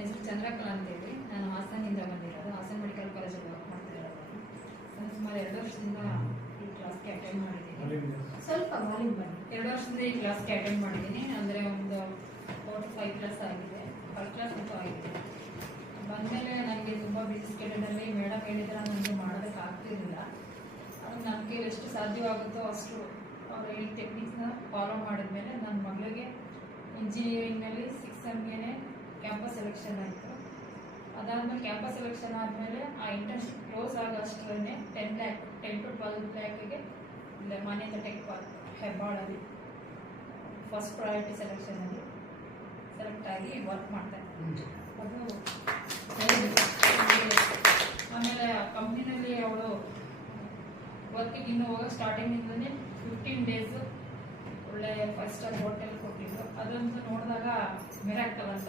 ಹೆಸರು ಚಂದ್ರಕಲಾ ಅಂತೇಳಿ. ನಾನು ಹಾಸನಿಂದ ಬಂದಿರೋದು. ಹಾಸನ ಮೆಡಿಕಲ್ ಕಾಲೇಜಲ್ಲಿ ವರ್ಕ್ ಮಾಡ್ತಿರೋದು. ನಾನು ಸುಮಾರು 2 ವರ್ಷದಿಂದ ಈ ಕ್ಲಾಸ್ಗೆ ಅಟೆಂಡ್ ಮಾಡಿದ್ದೀನಿ. ಸ್ವಲ್ಪ ವಾಲ್ಯೂಮ್ ಬನ್ನಿ. 2 ವರ್ಷದಿಂದ ಈ ಕ್ಲಾಸ್ಗೆ ಅಟೆಂಡ್ ಮಾಡಿದ್ದೀನಿ. ಅಂದರೆ ಒಂದು 4 to 5 ಕ್ಲಾಸ್ ಆಗಿದೆ. ಫಸ್ಟ್ ಕ್ಲಾಸ್ ಅಂತೂ ಆಗಿದೆ. ಬಂದಮೇಲೆ ನನಗೆ ತುಂಬ ಬಿಸಿ ಸ್ಕೆಡ್ಯೂಲಲ್ಲಿ ಮೇಡಮ್ ಹೇಳಿದ್ರೆ ನನಗೆ ಮಾಡೋದಕ್ಕಾಗ್ತಿರಲಿಲ್ಲ. ಅದು ನನ್ನ ಕೈಲಿ ಎಷ್ಟು ಸಾಧ್ಯವಾಗುತ್ತೋ ಅಷ್ಟು ಅವ್ರು ಹೇಳಿದ ಟೆಕ್ನಿಕ್ಸ್ನ ಫಾಲೋ ಮಾಡಿದ್ಮೇಲೆ ನನ್ನ ಮಗಳಿಗೆ ಇಂಜಿನಿಯರಿಂಗ್ನಲ್ಲಿ 6 ಸೆಮ್ಗೆ ಕ್ಯಾಂಪಸ್ ಸೆಲೆಕ್ಷನ್ ಆಯಿತು. ಅದಾದಮೇಲೆ ಕ್ಯಾಂಪಸ್ ಸೆಲೆಕ್ಷನ್ ಆದಮೇಲೆ ಆ ಇಂಟರ್ನ್ಶಿಪ್ ಕ್ಲೋಸ್ ಆಗೋಷ್ಟರಲ್ಲೇ 10 to 12 ಲ್ಯಾಕಿಗೆ ಮಾನ್ಯತಾ ಟೆಕ್ ಪಾರ್ಕ್ ಹೆಬ್ಬಾಳಲ್ಲಿ ಫಸ್ಟ್ ಪ್ರಯಾರಿಟಿ ಸೆಲೆಕ್ಷನಲ್ಲಿ ಸೆಲೆಕ್ಟ್ ಆಗಿ ವರ್ಕ್ ಮಾಡ್ತಾಯಿದ್ದೆ. ಅದು ಆಮೇಲೆ ಕಂಪ್ನಿನಲ್ಲಿ ಅವಳು ವರ್ಕಿಗೆ ಇನ್ನೂ ಹೋಗೋಕೆ ಸ್ಟಾರ್ಟಿಂಗಿಂದಲೇ 15 ಡೇಸು ಒಳ್ಳೆ 5 ಸ್ಟಾರ್ ಹೋಟೆಲ್ ಕೊಟ್ಟಿದ್ದು. ಅದಂತೂ ನೋಡಿದಾಗ ಮಿರಾಕಲ್ ಅಂತ